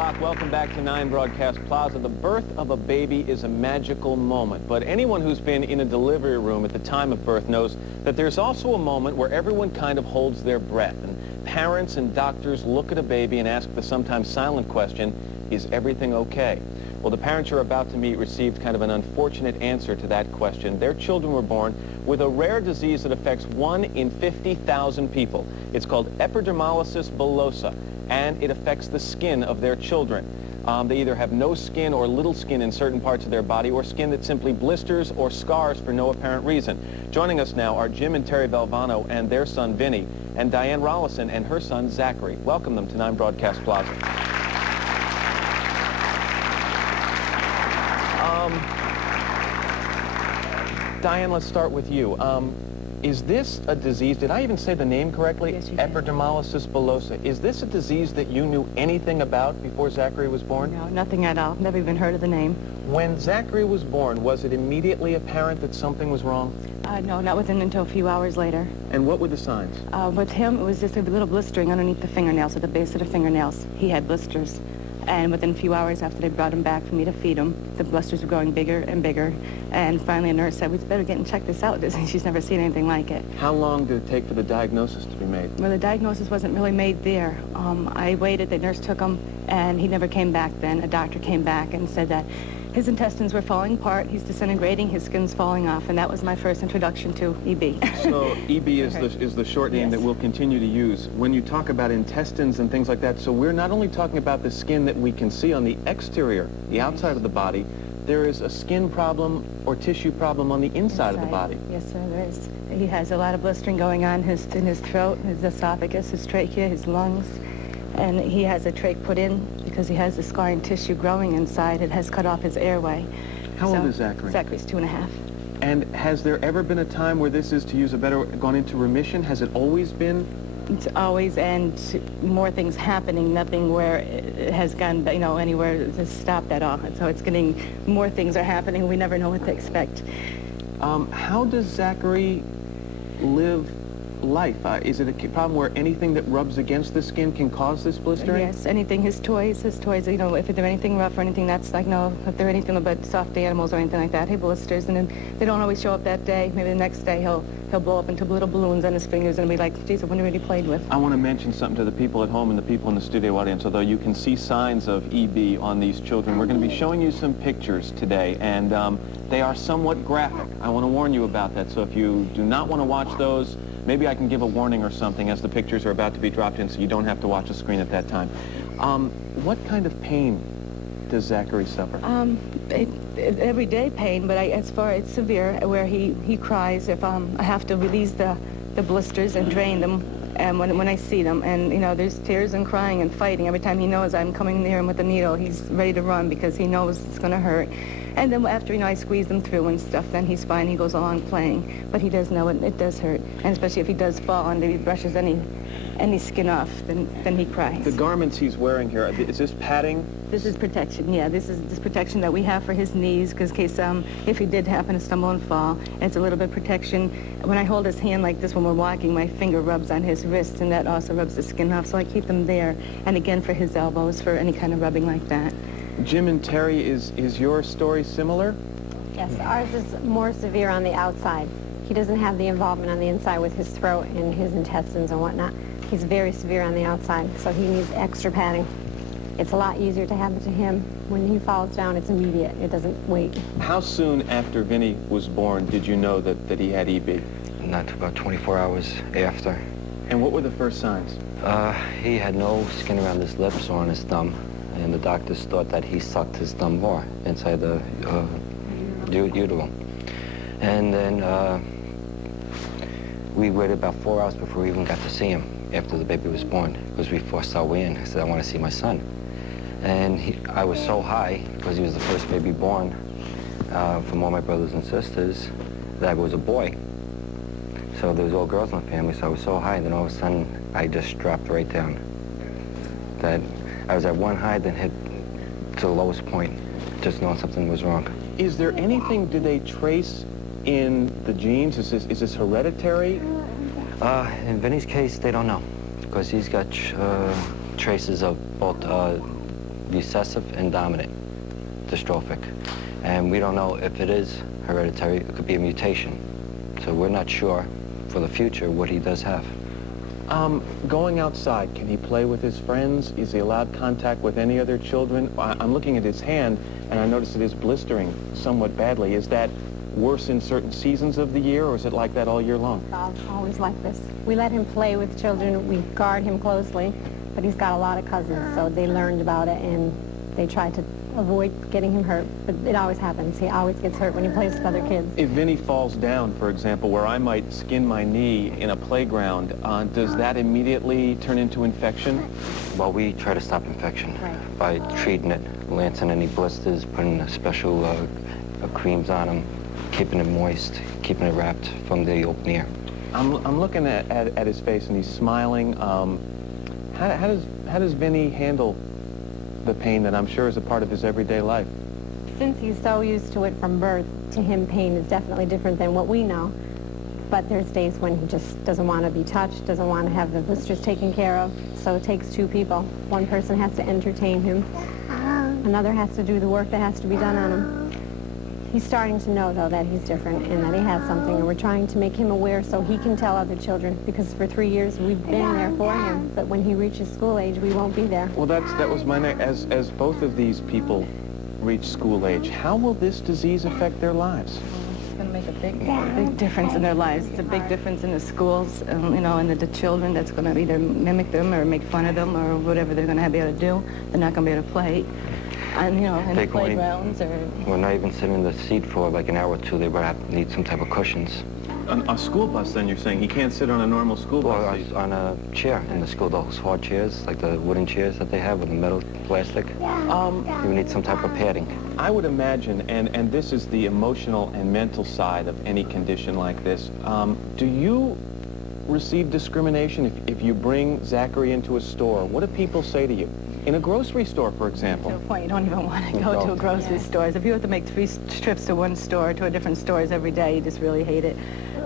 o'clock. Welcome back to 9 Broadcast Plaza. The birth of a baby is a magical moment, but anyone who's been in a delivery room at the time of birth knows that there's also a moment where everyone kind of holds their breath, and parents and doctors look at a baby and ask the sometimes silent question, is everything okay? Well, the parents you're about to meet received kind of an unfortunate answer to that question. Their children were born with a rare disease that affects 1 in 50,000 people. It's called epidermolysis bullosa, and it affects the skin of their children. They either have no skin or little skin in certain parts of their body, or skin that simply blisters or scars for no apparent reason. Joining us now are Jim and Terry Valvano and their son Vinny, and Diane Rollison and her son Zachary. Welcome them to 9 Broadcast Plaza. Diane, let's start with you. Is this a disease, did I even say the name correctly? Yes, you did. Epidermolysis bullosa. Is this a disease that you knew anything about before Zachary was born? No, nothing at all. Never even heard of the name. When Zachary was born, was it immediately apparent that something was wrong? No, not until a few hours later. And what were the signs? With him, it was just a little blistering underneath the fingernails, at the base of the fingernails. He had blisters. And within a few hours after they brought him back for me to feed him, the blisters were growing bigger and bigger. And finally a nurse said, we'd better get and check this out. She's never seen anything like it. How long did it take for the diagnosis to be made? Well, the diagnosis wasn't really made there. I waited, the nurse took him, and he never came back then. A doctor came back and said that his intestines were falling apart, he's disintegrating, his skin's falling off, and that was my first introduction to EB. So EB is the short name that we'll continue to use. When you talk about intestines and things like that, so we're not only talking about the skin that we can see on the exterior, the outside of the body, there is a skin problem or tissue problem on the inside of the body. Yes, sir, there is. He has a lot of blistering going on in his throat, his esophagus, his trachea, his lungs. And he has a trach put in because he has the scarring tissue growing inside. It has cut off his airway. How old is Zachary? Zachary's 2.5. And has there ever been a time where this is, to use a better, gone into remission? Has it always been? It's always, and more things happening, nothing where it has gone, anywhere to stop at all. So it's getting, more things are happening. We never know what to expect. How does Zachary live life? Is it a problem where anything that rubs against the skin can cause this blistering? Yes, anything, his toys, if there's anything rough or anything that's like, if they're anything but soft animals or anything like that, he blisters, and then they don't always show up that day. Maybe the next day he'll blow up into little balloons on his fingers and be like, geez, I wonder what he played with. I want to mention something to the people at home and the people in the studio audience. Although you can see signs of EB on these children, we're going to be showing you some pictures today, and they are somewhat graphic. I want to warn you about that, so if you do not want to watch those, maybe I can give a warning or something as the pictures are about to be dropped in, so you don't have to watch the screen at that time. What kind of pain does Zachary suffer? Everyday pain, but as far as severe, where he cries if I have to release the blisters and drain them, and when I see them, and there's tears and crying and fighting. Every time he knows I'm coming near him with a needle, he's ready to run because he knows it's going to hurt. And then after I squeeze them through and stuff, then he's fine. He goes along playing, but he does know it does hurt, and especially if he does fall and he brushes any skin off, then he cries. The garments he's wearing here, is this padding? This is protection, yeah. This is protection that we have for his knees, because in case if he did happen to stumble and fall, it's a little bit of protection. When I hold his hand like this when we're walking, my finger rubs on his wrist, and that also rubs the skin off, so I keep them there. And again, for his elbows, for any kind of rubbing like that. Jim and Terry, is your story similar? Yes, ours is more severe on the outside. He doesn't have the involvement on the inside with his throat and his intestines and whatnot. He's very severe on the outside, so he needs extra padding. It's a lot easier to happen to him. When he falls down, it's immediate. It doesn't wait. How soon after Vinny was born did you know that he had EB? Not about 24 hours after. And what were the first signs? He had no skin around his lips or on his thumb, and the doctors thought that he sucked his thumb more inside the uterus. And then we waited about 4 hours before we even got to see him after the baby was born, because we forced our way in. I said, I want to see my son. And I was so high, because he was the first baby born from all my brothers and sisters, that I was a boy. So there was all girls in the family, so I was so high, and then all of a sudden, I just dropped right down. That I was at one high, then hit to the lowest point, just knowing something was wrong. Is there anything, do they trace in the genes? Is this hereditary? In Vinny's case, they don't know, because he's got traces of both recessive and dominant dystrophic. And we don't know if it is hereditary. It could be a mutation. So we're not sure for the future what he does have. Going outside, can he play with his friends? Is he allowed contact with any other children? I'm looking at his hand, and I notice it is blistering somewhat badly. Is that worse in certain seasons of the year, or is it like that all year long? Always like this. We let him play with children. We guard him closely, but he's got a lot of cousins, so they learned about it, and they try to avoid getting him hurt, but it always happens. He always gets hurt when he plays with other kids. If Vinny falls down, for example, where I might skin my knee in a playground, does that immediately turn into infection? Well, we try to stop infection by treating it, lancing any blisters, putting special creams on him, keeping it moist, keeping it wrapped from the open ear. I'm looking at his face, and he's smiling. How does Vinny handle the pain that I'm sure is a part of his everyday life? Since he's so used to it from birth, to him pain is definitely different than what we know. But there's days when he just doesn't want to be touched, doesn't want to have the blisters taken care of. So it takes two people. One person has to entertain him. Another has to do the work that has to be done on him. He's starting to know, though, that he's different and that he has something, and we're trying to make him aware so he can tell other children, because for 3 years we've been there for him, but when he reaches school age, we won't be there. Well, that was my next. As both of these people reach school age, how will this disease affect their lives? It's going to make a big difference in their lives. It's a big difference in the schools, you know, and the children that's going to either mimic them or make fun of them or whatever they're going to be able to do. They're not going to be able to play. And, you know, in the playgrounds or... We're not even sitting in the seat for like an hour or two. They would have to need some type of cushions. A school bus, then, you're saying? He can't sit on a normal school bus seat? On a chair in the school, those hard chairs, like the wooden chairs that they have with the metal plastic. You would need some type of padding. I would imagine, and this is the emotional and mental side of any condition like this, do you receive discrimination if you bring Zachary into a store? What do people say to you? In a grocery store, for example. To a point, you don't even want to go to a grocery store. If you have to make 3 trips to one store, to a different stores every day, you just really hate it.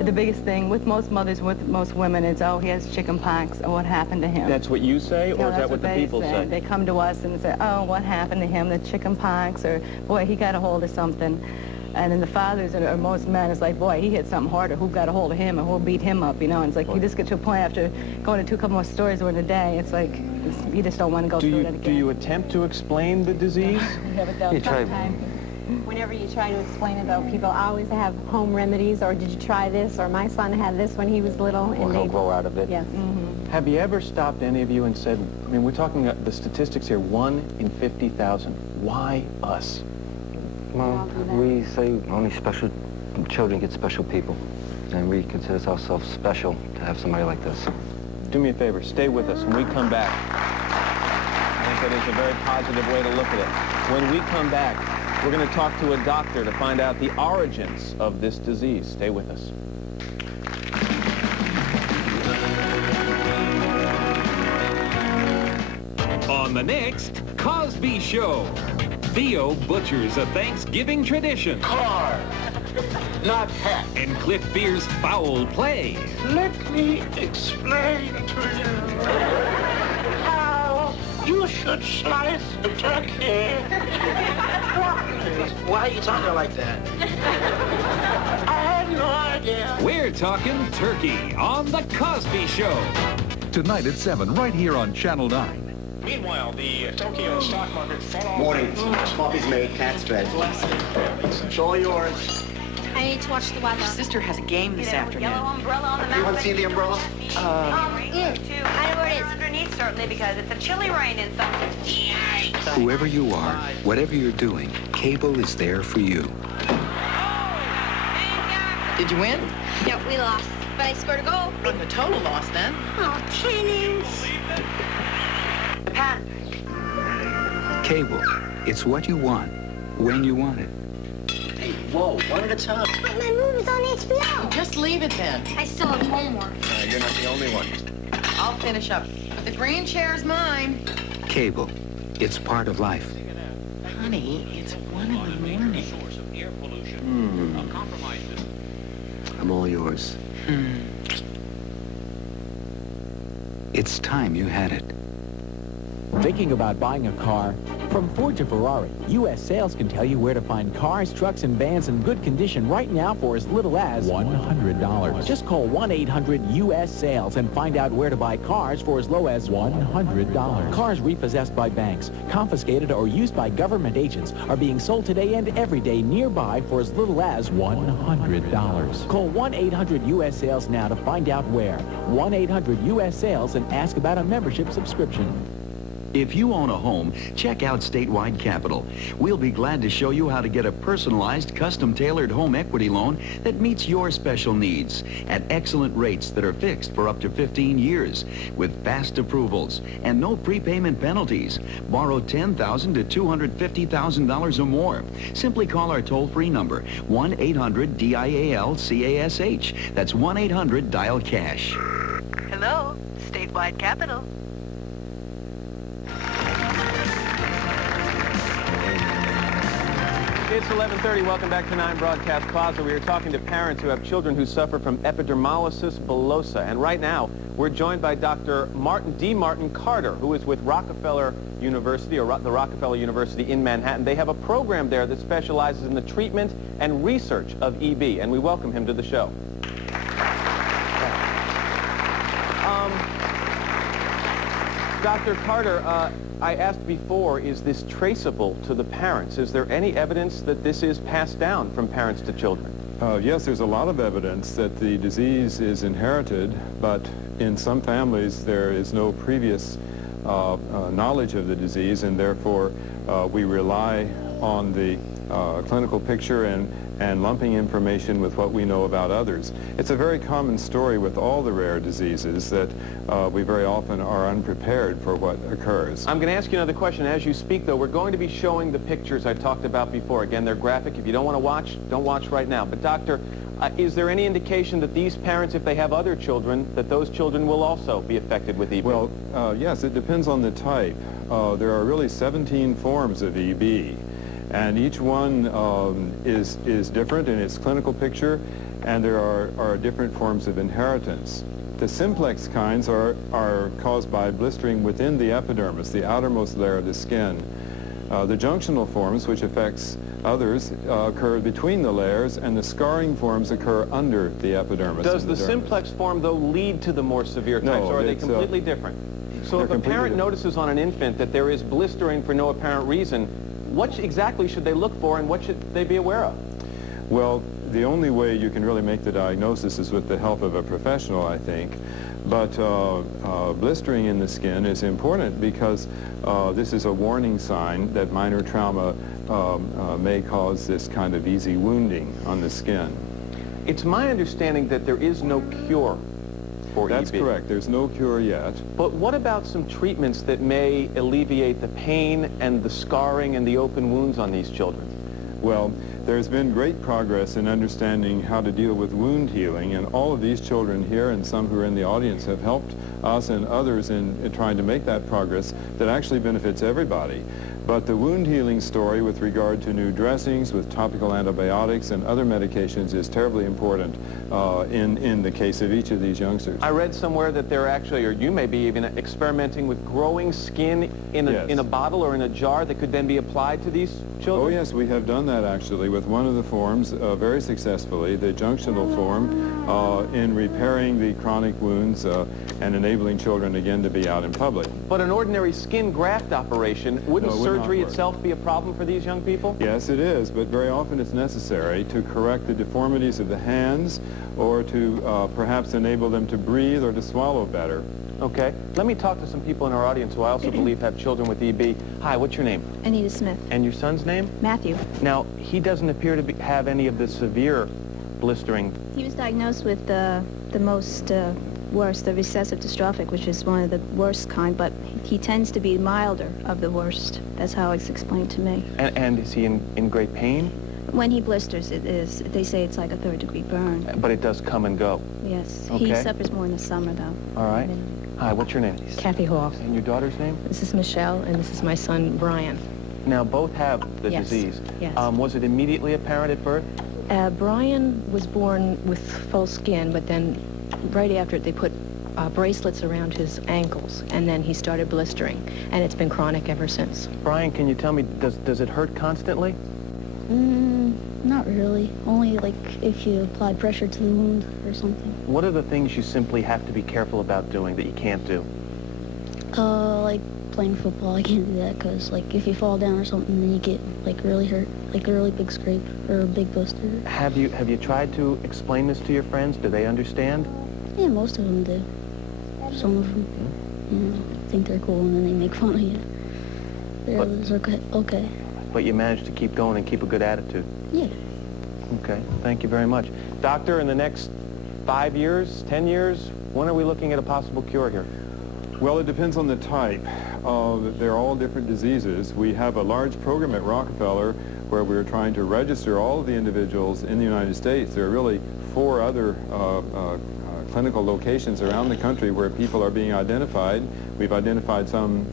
The biggest thing with most mothers, with most women, is, oh, he has chicken pox, or what happened to him? That's what you say, or is that what the people say? They come to us and say, oh, what happened to him, the chicken pox, or, boy, he got a hold of something. And then the fathers, or most men, is like, boy, he hit something harder. Who got a hold of him, and who'll beat him up, you know? And it's like, you just get to a point after going to a couple more stores during the day, it's like, you just don't want to go through it again. Do you attempt to explain the disease? You try. Whenever you try to explain it, though, people always have home remedies, or did you try this, or my son had this when he was little. Or he'll grow out of it. Yes. Have you ever stopped any of you and said, I mean, we're talking the statistics here, 1 in 50,000. Why us? Well, we say only special children get special people, and we consider ourselves special to have somebody like this. Do me a favor, stay with us. When we come back, I think that is a very positive way to look at it. When we come back, we're going to talk to a doctor to find out the origins of this disease. Stay with us. On the next Cosby Show, Theo butchers a Thanksgiving tradition. Car, not hat. And Cliff Beer's foul play. Let me explain to you how you should slice a turkey. Why are you talking like that? I had no idea. We're talking turkey on The Cosby Show. Tonight at 7, right here on Channel 9. Meanwhile, the Tokyo stock market fell off. Morning. Coffee's made, cat's fed. It's all yours. I need to watch the weather. Sister has a game this afternoon. You want to see the umbrella? I know where it is. Underneath, certainly, because it's a chilly rain in some. Whoever you are, whatever you're doing, cable is there for you. Did you win? Yep, we lost. But I scored a goal. Wasn't a total loss then. Oh, Jennings. Pat. Cable, it's what you want, when you want it. Hey, whoa, one at a time. But my movie's on HBO. Just leave it then. I still have homework. You're not the only one. I'll finish up. But the green chair's mine. Cable, it's part of life. Honey, it's 1 in the morning. I'm all yours. It's time you had it. Thinking about buying a car? From Ford to Ferrari, U.S. Sales can tell you where to find cars, trucks, and vans in good condition right now for as little as $100. Just call 1-800-US-SALES and find out where to buy cars for as low as $100. Cars repossessed by banks, confiscated, or used by government agents are being sold today and every day nearby for as little as $100. Call 1-800-US-SALES now to find out where. 1-800-US-SALES and ask about a membership subscription. If you own a home, check out Statewide Capital. We'll be glad to show you how to get a personalized, custom-tailored home equity loan that meets your special needs at excellent rates that are fixed for up to 15 years with fast approvals and no prepayment penalties. Borrow $10,000 to $250,000 or more. Simply call our toll-free number, 1-800-DIAL-CASH. That's 1-800-DIAL-CASH. Hello, Statewide Capital. It's 11:30. Welcome back to 9 Broadcast Plaza. We are talking to parents who have children who suffer from epidermolysis bullosa. And right now, we're joined by Dr. Martin Carter, who is with Rockefeller University, or the Rockefeller University in Manhattan. They have a program there that specializes in the treatment and research of EB, and we welcome him to the show. Dr. Carter, I asked before, is this traceable to the parents? Is there any evidence that this is passed down from parents to children? Yes, there's a lot of evidence that the disease is inherited, but in some families there is no previous knowledge of the disease, and therefore we rely on the clinical picture and lumping information with what we know about others. It's a very common story with all the rare diseases that we very often are unprepared for what occurs. I'm going to ask you another question. As you speak, though, we're going to be showing the pictures I talked about before. Again, they're graphic. If you don't want to watch, don't watch right now. But, Doctor, is there any indication that these parents, if they have other children, that those children will also be affected with EB? Well, yes, it depends on the type. There are really 17 forms of EB. And each one is different in its clinical picture, and there are different forms of inheritance. The simplex kinds are caused by blistering within the epidermis, the outermost layer of the skin. The junctional forms, which affects others, occur between the layers, and the scarring forms occur under the epidermis. Does the simplex form, though, lead to the more severe types, or are they completely different? So if a parent notices on an infant that there is blistering for no apparent reason, what exactly should they look for, and what should they be aware of? Well, the only way you can really make the diagnosis is with the help of a professional, I think. But blistering in the skin is important because this is a warning sign that minor trauma may cause this kind of easy wounding on the skin. It's my understanding that there is no cure for EB. That's correct. There's no cure yet. But what about some treatments that may alleviate the pain and the scarring and the open wounds on these children? Well, there's been great progress in understanding how to deal with wound healing, and all of these children here and some who are in the audience have helped us and others in trying to make that progress that actually benefits everybody. But the wound healing story with regard to new dressings with topical antibiotics and other medications is terribly important in the case of each of these youngsters. I read somewhere that they're actually, or you may be even experimenting with growing skin in a bottle or in a jar that could then be applied to these children? Oh yes, we have done that actually with one of the forms very successfully, the junctional form, in repairing the chronic wounds and enabling children again to be out in public. But an ordinary skin graft operation, wouldn't surgery itself be a problem for these young people? Yes, it is, but very often it's necessary to correct the deformities of the hands or to perhaps enable them to breathe or to swallow better. Okay. Let me talk to some people in our audience who I also believe have children with EB. Hi, what's your name? Anita Smith. And your son's name? Matthew. Now, he doesn't appear to have any of the severe blistering. He was diagnosed with the most worst, the recessive dystrophic, which is one of the worst kind, but he tends to be milder of the worst. That's how it's explained to me. And is he in great pain? When he blisters, they say it's like a third-degree burn. But it does come and go? Yes. Okay. He suffers more in the summer, though. All right. Hi, what's your name? Kathy Hall. And your daughter's name? This is Michelle, and this is my son, Brian. Now, both have the disease. Yes. Was it immediately apparent at birth? Brian was born with full skin, but then right after it, they put bracelets around his ankles, and then he started blistering, and it's been chronic ever since. Brian, can you tell me, does it hurt constantly? Not really. Only like if you apply pressure to the wound or something. What are the things you simply have to be careful about doing that you can't do? Like playing football, I can't do that because like if you fall down or something, then you get like really hurt, like a really big scrape or a big blister. Have you tried to explain this to your friends? Do they understand? Yeah, most of them do. Some of them, you know, think they're cool and then they make fun of you. The others are okay. But you managed to keep going and keep a good attitude. Yeah. Okay, thank you very much. Doctor, in the next 5 years, 10 years, when are we looking at a possible cure here? Well, it depends on the type. They're all different diseases. We have a large program at Rockefeller where we're trying to register all of the individuals in the United States. There are really 4 other clinical locations around the country where people are being identified. We've identified some,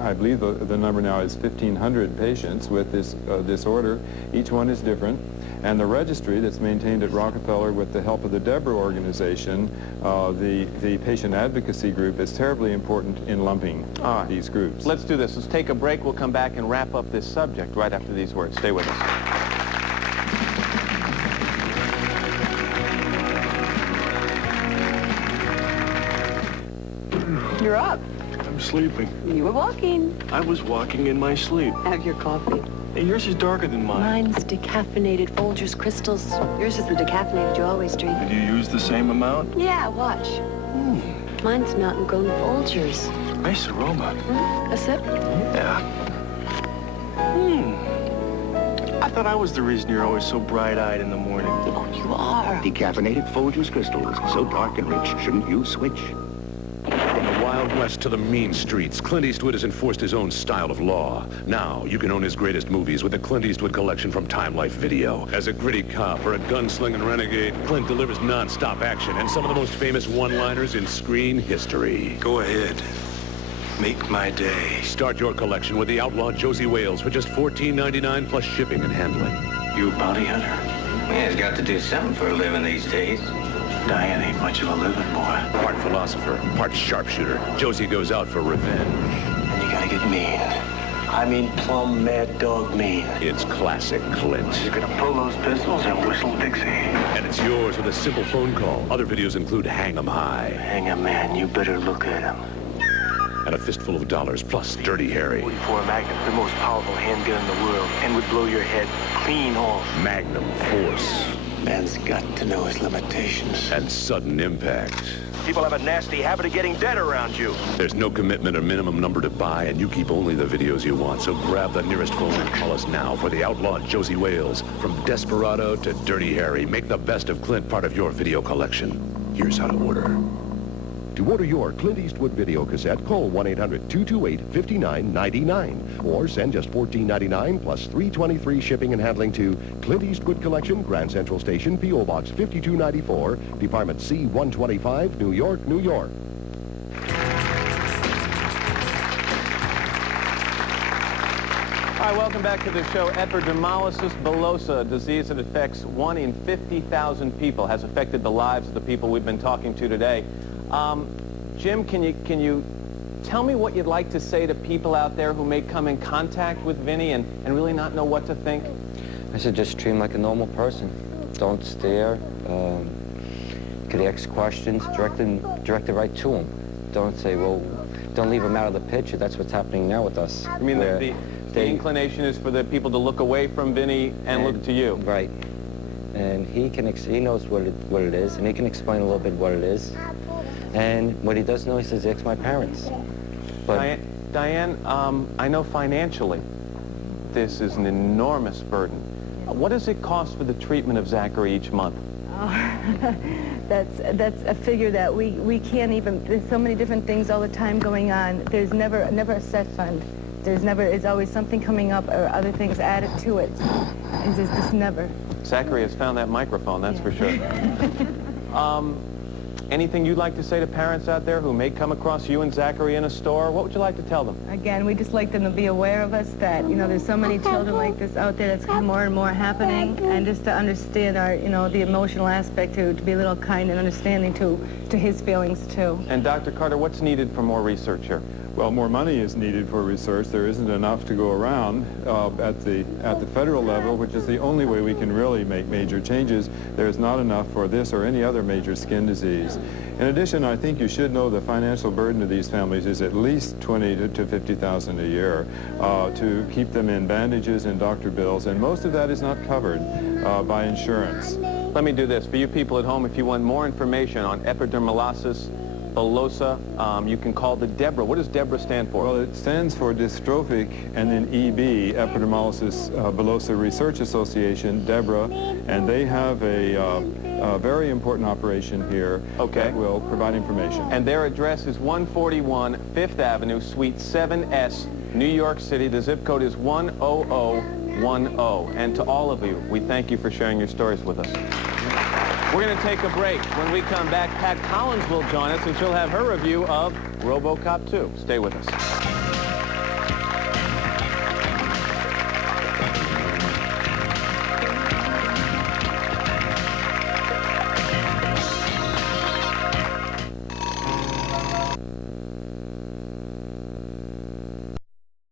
I believe the number now is 1,500 patients with this disorder. Each one is different. And the registry that's maintained at Rockefeller with the help of the Deborah organization, the patient advocacy group, is terribly important in lumping these groups. Let's do this. Let's take a break. We'll come back and wrap up this subject right after these words. Stay with us. You're up. I'm sleeping. You were walking. I was walking in my sleep. Have your coffee. Hey, yours is darker than mine. Mine's decaffeinated Folgers crystals. Yours is the decaffeinated you always drink. Did you use the same amount? Yeah, watch. Mine's mountain grown Folgers. Nice aroma. A sip? Yeah. I thought I was the reason you're always so bright-eyed in the morning. Oh, you are. Decaffeinated Folgers crystals. So dark and rich, shouldn't you switch? From the Wild West to the mean streets, Clint Eastwood has enforced his own style of law. Now, you can own his greatest movies with the Clint Eastwood collection from Time Life Video. As a gritty cop or a gunslinging renegade, Clint delivers non-stop action and some of the most famous one-liners in screen history. Go ahead. Make my day. Start your collection with the outlaw Josie Wales for just $14.99 plus shipping and handling. You a bounty hunter? Man's got to do something for a living these days. Diane ain't much of a living boy. Part philosopher, part sharpshooter. Josie goes out for revenge. And you gotta get mean. I mean plumb mad dog mean. It's classic Clint. You're gonna pull those pistols and whistle Dixie. And it's yours with a simple phone call. Other videos include Hang 'em High. Hang 'em, man. You better look at him. And a fistful of dollars plus Dirty Harry. 44 Magnum, the most powerful handgun in the world, and would blow your head clean off. Magnum Force. Man's got to know his limitations. And sudden impact. People have a nasty habit of getting dead around you. There's no commitment or minimum number to buy, and you keep only the videos you want. So grab the nearest phone and call us now for the outlaw Josie Wales. From Desperado to Dirty Harry, make the best of Clint part of your video collection. Here's how to order. To order your Clint Eastwood video cassette, call 1-800-228-5999 or send just $14.99 plus $3.23 shipping and handling to Clint Eastwood Collection, Grand Central Station, P.O. Box 5294, Department C-125, New York, New York. Hi, welcome back to the show. Epidermolysis bullosa, a disease that affects 1 in 50,000 people, has affected the lives of the people we've been talking to today. Jim, can you tell me what you'd like to say to people out there who may come in contact with Vinny and really not know what to think? I said just treat him like a normal person. Don't stare. Could ask questions, direct it right to him. Don't say, well, don't leave him out of the picture. That's what's happening now with us. You mean the inclination is for the people to look away from Vinny and look to you? Right. And he knows what it is, and he can explain a little bit what it is. And what he does know, he says, ask my parents. But Diane, I know financially this is an enormous burden. What does it cost for the treatment of Zachary each month? That's a figure that we can't even, there's so many different things all the time going on. There's never a set fund. There's always something coming up or other things added to it. It's just never. Zachary has found that microphone, that's for sure. Anything you'd like to say to parents out there who may come across you and Zachary in a store? What would you like to tell them? Again, we just like them to be aware of us, that, you know, there's so many children like this out there that's more and more happening, and just to understand our, you know, the emotional aspect, to be a little kind and understanding to his feelings too. And Dr. Carter, what's needed for more research here? Well, more money is needed for research. There isn't enough to go around at the federal level, which is the only way we can really make major changes. There's not enough for this or any other major skin disease. In addition, I think you should know the financial burden of these families is at least $20,000 to $50,000 a year to keep them in bandages and doctor bills, and most of that is not covered by insurance. Let me do this. For you people at home, if you want more information on epidermolysis bullosa, you can call the DEBRA. What does DEBRA stand for? Well, it stands for Dystrophic and then EB, Epidermolysis Bullosa Research Association, DEBRA, and they have a very important operation here that will provide information. And their address is 141 5th Avenue, Suite 7S, New York City. The zip code is 10010. And to all of you, we thank you for sharing your stories with us. We're going to take a break. When we come back, Pat Collins will join us, and she'll have her review of RoboCop 2. Stay with us.